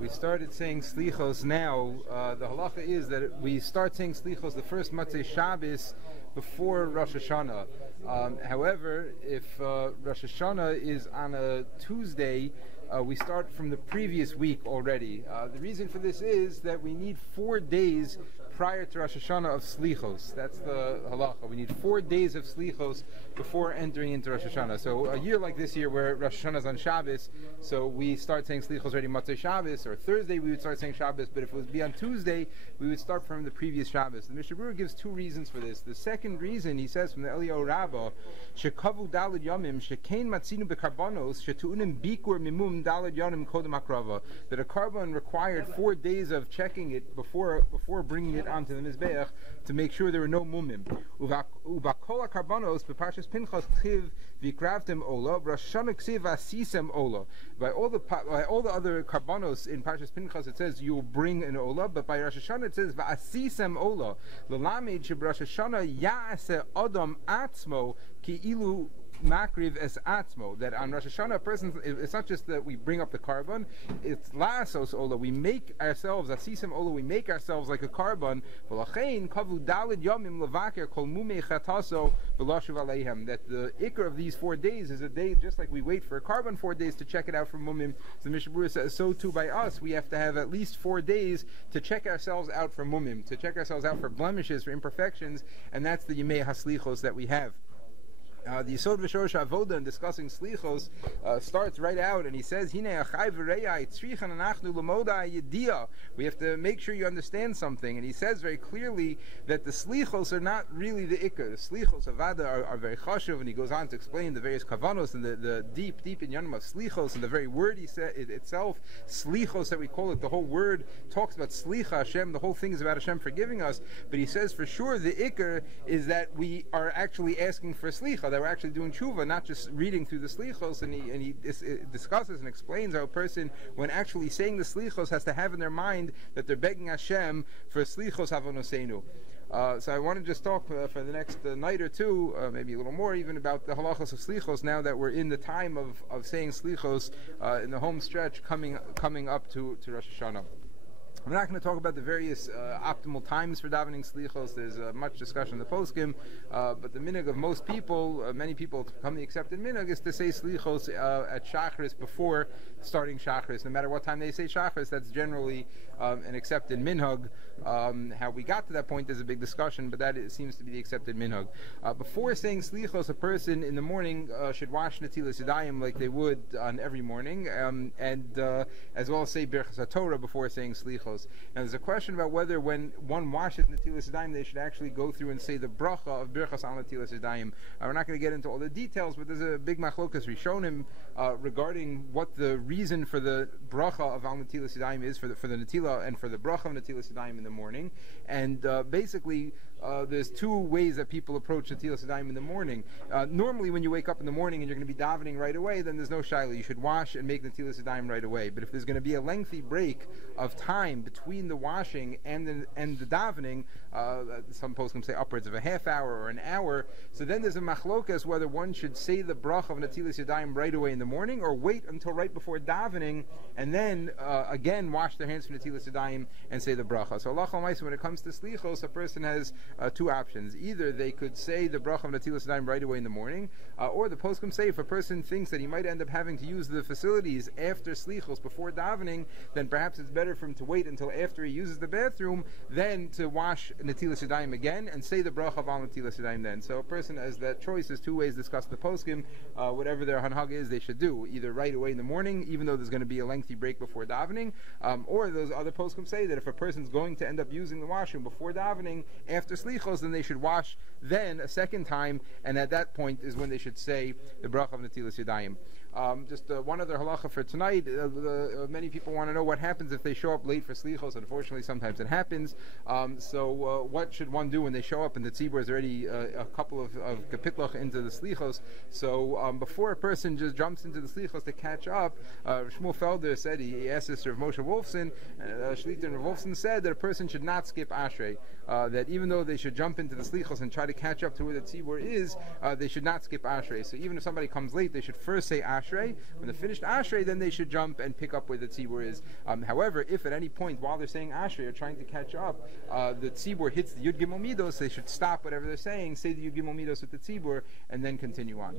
We started saying Selichos now. The halacha is that we start saying Selichos the first Motzei Shabbos before Rosh Hashanah. However, if Rosh Hashanah is on a Tuesday, we start from the previous week already. The reason for this is that we need 4 days prior to Rosh Hashanah of Selichos. That's the halacha. We need 4 days of Selichos before entering into Rosh Hashanah. So a year like this year where Rosh Hashanah is on Shabbos, so we start saying Selichos already Motzei Shabbos, or Thursday we would start saying Shabbos, but if it would be on Tuesday, we would start from the previous Shabbos. The Mishnah Berurah gives 2 reasons for this. The second reason, he says from the Eliyahu Rabbah, Shekavu daled yomim, shekein matzinu bekarbonos, shetuunim bikur mimum daled yomim kodem hakrava, that a carbon required 4 days of checking it before bringing it onto the Mizbeach to make sure there were no mumim. Ubakol karbonos beparshas Pinchas tchiv vikravtem ola, Rosh Hashanah ksiv asisem ola. By all the other karbonos in Parshas Pinchas it says you will bring an ola, but by Rosh Hashanah it says va'asisem ola. L'lamed sheb Rosh Hashanah ya'aseh adam atzmo ki ilu makriv es atzmo, that on Rosh Hashanah a person, it's not just that we bring up the carbon, it's la'asos ola, we make ourselves asisem ola, we make ourselves like a carbon. V'lachein kavu daled yomim levaker kol mumei chataso v'lashuv aleihem, that the ikar of these 4 days is a day just like we wait for a carbon 4 days to check it out for mumim. So the Mishnah Berurah says so too by us, we have to have at least 4 days to check ourselves out for mumim, to check ourselves out for blemishes, for imperfections, and that's the Yemei HaSlichos that we have. The Yisod V'Shorosh Avoda in discussing Selichos starts right out, and he says, "Hinei achai v'rei tzrichan anachnu l'moda yediyah." We have to make sure you understand something, and he says very clearly that the Selichos are not really the ikar. The Selichos Avada are very chashuv, and he goes on to explain the various kavanos and the deep inyanim of Selichos, and the very word he said itself, Selichos that we call it. The whole word talks about Slicha Hashem. The whole thing is about Hashem forgiving us. But he says for sure the ikar is that we are actually asking for Slicha, that we're actually doing tshuva, not just reading through the Selichos. And he discusses and explains how a person, when actually saying the Selichos, has to have in their mind that they're begging Hashem for Selichos Havonosenu. So I want to just talk for the next night or two, maybe a little more even, about the halachos of Selichos, now that we're in the time of saying Selichos in the home stretch coming up to Rosh Hashanah. I'm not going to talk about the various optimal times for davening Selichos. There's much discussion in the poskim, but the minhag of most people, many people to become the accepted minhag, is to say Selichos at Shachris before starting Shachris. No matter what time they say Shachris, that's generally an accepted minhag. How we got to that point is a big discussion, but that seems to be the accepted minhag. Before saying Selichos, a person in the morning should wash Netilas Yadayim like they would on every morning, and as well as say Birchas HaTorah before saying Selichos. Now there's a question about whether when one washes Netilas Yadayim they should actually go through and say the bracha of Birchas al Netilas Yadayim. We're not going to get into all the details, but there's a big machlokas Rishonim regarding what the reason for the bracha of al Netilas Yadayim is for the Netila and for the bracha of Netilas Yadayim in the morning. And basically there's 2 ways that people approach Netilas Yadayim in the morning. Normally when you wake up in the morning and you're going to be davening right away, then there's no shaila. You should wash and make Netilas Yadayim right away. But if there's going to be a lengthy break of time between the washing and the davening, some posts can say upwards of a half hour or an hour, so then there's a machlokas whether one should say the bracha of Netilas Yadayim right away in the morning or wait until right before davening and then again wash their hands from Netilas Yadayim and say the bracha. So Allah Almighty, when it comes to Selichos, a person has 2 options. Either they could say the bracha of Netilas Yadayim right away in the morning, or the poskim say if a person thinks that he might end up having to use the facilities after Selichos before davening, then perhaps it's better for him to wait until after he uses the bathroom, then to wash Netilas Yadayim again and say the bracha of al Netilas Yadayim then. So a person has that choice. There's 2 ways discussed in the poskim. Whatever their hanhag is, they should do either right away in the morning, even though there's going to be a lengthy break before davening, or those other poskim say that if a person's going to end up using the washroom before davening after Selichos, then they should wash then a second time, and at that point is when they should say the bracha of Netilas Yadayim. Just one other halacha for tonight. Many people want to know what happens if they show up late for Selichos. Unfortunately, sometimes it happens. So what should one do when they show up and the tzibur is already a couple of kapitlach into the Selichos? So before a person just jumps into the Selichos to catch up, Shmuel Felder said, he asked this to Rav Moshe Wolfson, Shlita and Rav Wolfson said that a person should not skip Ashrei. That even though they should jump into the Selichos and try to catch up to where the tzibur is, they should not skip Ashrei. So even if somebody comes late, they should first say Ashrei Ashrei. When they finished Ashrei, then they should jump and pick up where the tzibur is. However, if at any point while they're saying Ashrei or trying to catch up, the tzibur hits the Yud Gimel Midos, they should stop whatever they're saying, say the Yud Gimel Midos with the tzibur, and then continue on.